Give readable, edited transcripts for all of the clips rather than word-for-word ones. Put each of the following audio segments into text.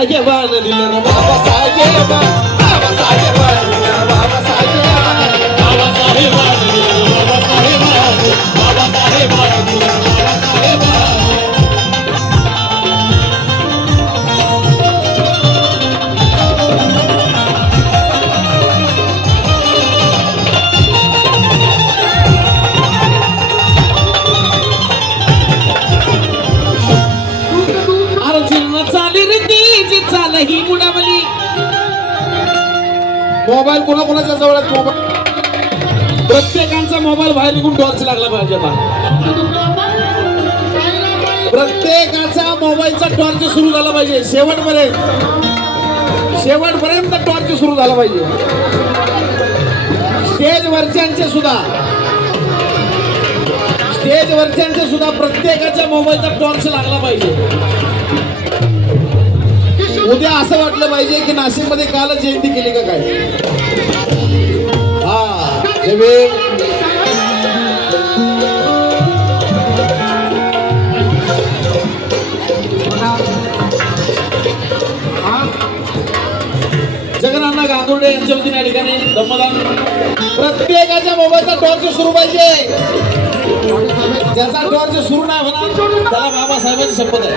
साहेबान दिलं रे बाबासाहेब, बाबासाहेबान दिलं रे बाबासाहेब, बाबासाहेबान दिलं रे बाबासाहेब, बाबासाहेबान दिलं रे बाबासाहेब. ही मुडावली मोबाईल कोणाकोणाच्या जवळ आहेत? मोबाईल प्रत्येकांचा मोबाईल बाहेर निघून टॉर्च लागला पाहिजे. आता प्रत्येकाचा मोबाईलचा टॉर्च सुरू झाला पाहिजे. शेवटपर्यंत टॉर्च सुरू झाला पाहिजे. स्टेजवरच्यांचे सुद्धा प्रत्येकाच्या मोबाईलचा टॉर्च लागला पाहिजे. उद्या असं वाटलं पाहिजे की नाशिकमध्ये काल जयंती केली का काय. हा जगन्नाथ गांगुर्डे यांच्या वतीने या ठिकाणी दमदान. प्रत्येकाच्या मोबाईलचा टॉर्च सुरू पाहिजे. ज्याचा टॉर्च सुरू नाही होणार त्याला बाबासाहेबांची शपथ आहे.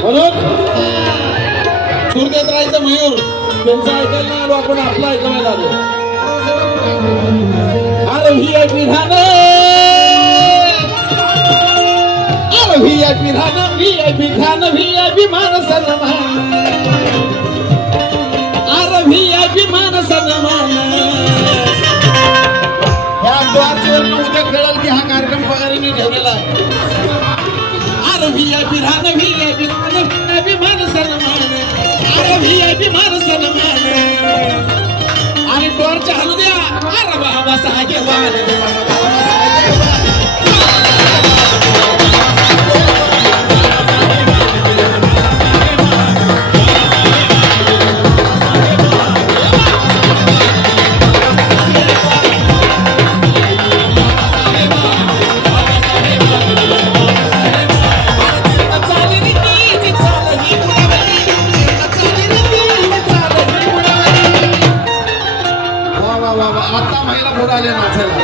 म्हणून सूर देत राहायचं मयूर. त्यांचं ऐकायला नाही आलो आपण, आपलं ऐकायला आलो. अरे व्हीआयपी राहणं, अरे व्हीआयपी राहणं, व्हीआयपी खाणं, व्हीआयपी माणसानं मान, अरे व्हीआयपी माणसानं मान. ह्या द्वारचीवरनं उद्या कळेल की हा कार्यक्रम पगारीने ठेवलेला आहे. अरे व्हीआयपी राहणं, व्हीआयपी खाणं, व्हीआयपी माणसानं मान, अरे व्हीआयपी माणसानं मान. आणि टॉर्च हलू द्या. अरे बाबासाहेब, आता महिला पुढे आले नाचायला.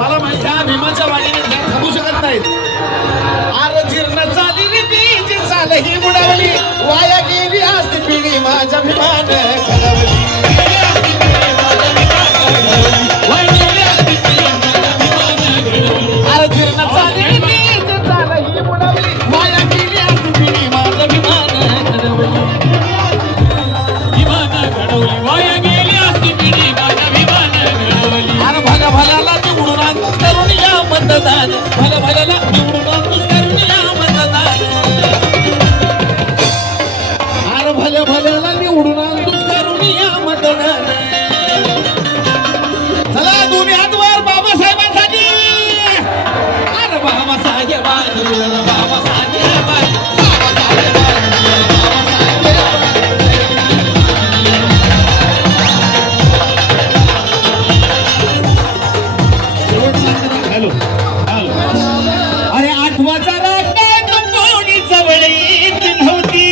मला माहिती आहे भीमाच्या वाणीने ध्यान थांबू शकत नाहीत. अरे जीर्ण चाली रे तीची चाल ही बुडावली, वाया गेली असती पिढी माझ्या भीमान घडवली. अरे जीर्ण चाली रे तीची चाल ही बुडावली, वाया गेली असती पिढी माझ्या भीमान घडवली. भीमान घडवली, वाया गेली असती पिढी माझ्या भीमान घडवली. अरे भल्या भल्याला निवडून आणूस करून या मतदान, भल्या भल्याला निवडून आणूस करून या मतदान. अरे भल्या भल्याला निवडून आणूस करून या मतदान. चला दोन्ही हात वर बाबासाहेबांसाठी. अरे बाबासाहेबांनी दिलं, बाबासाहेबांनी. अरे आठवाचा रागात कोणी जवळ येत नव्हती.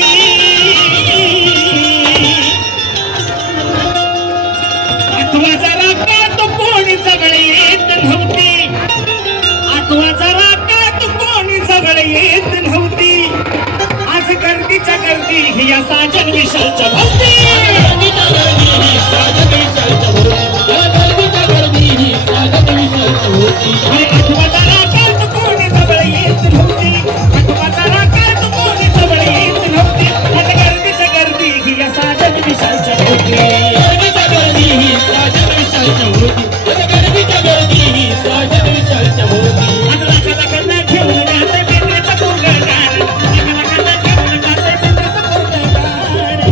आठवाचा रागात कोणी जवळ येत नव्हती. आठवाचा रागात कोणी जवळ येत नव्हती. आज गर्दीच्या गर्दी ही या साजन विशालच्या भोवती. आठवाचा रागात कोणी जवळ येत नव्हती. आठवाचा रागात कोणी जवळ येत नव्हती. आज गर्दीच्या गर्दी ही या साजन विशालच्या भोवती. गर्दीच्या गर्दी ही साजन विशालच्या भोवती. गर्दीच्या गर्दी ही साजन विशालच्या भोवती. आज लाखाला घेऊन जाते बेंद्रेचं पोरगं गाणं. लाखाला घेऊन जाते बेंद्रेचं पोरगं गाणं.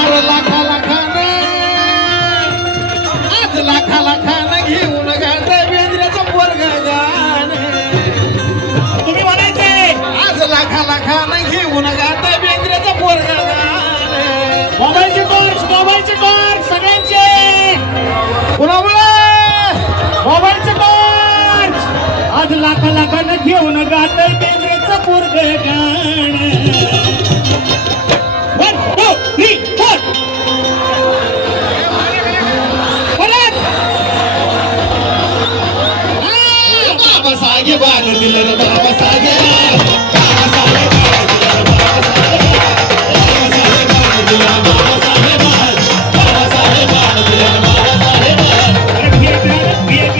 अरे लाखा लाखानं, आज लाखा लाखानं घेऊन गाणं बेंद्र्याचं पोरगं गाणं. तुम्ही म्हणायचंय आज लाखा लाखानं घेऊन गाणं बेंद्र्याचं पोरगं गाणं. मोबाईलचे टॉर्च सगळ्यांचे. कुणामुळे मोबाईलचे टॉर्च आज लाखानं घेऊन गातय बेंद्रेचं पोरगं गाणं 1 2 3 4 परत बाबा साहेबानं दिलं रे बाबा साहेब बाबा साहेबानं दिलं रे बाबा साहेब बाबा साहेबानं दिलं रे बाबा साहेब अरे VIP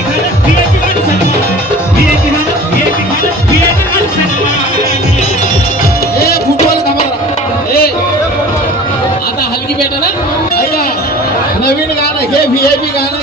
खाणं VIP मान सन्मान VIP खाणं VIP मान सन्मान ए फुटबॉल थांबा ए आता हलकी बेटा ना ऐका नवीन गाणं हे VIP गाणं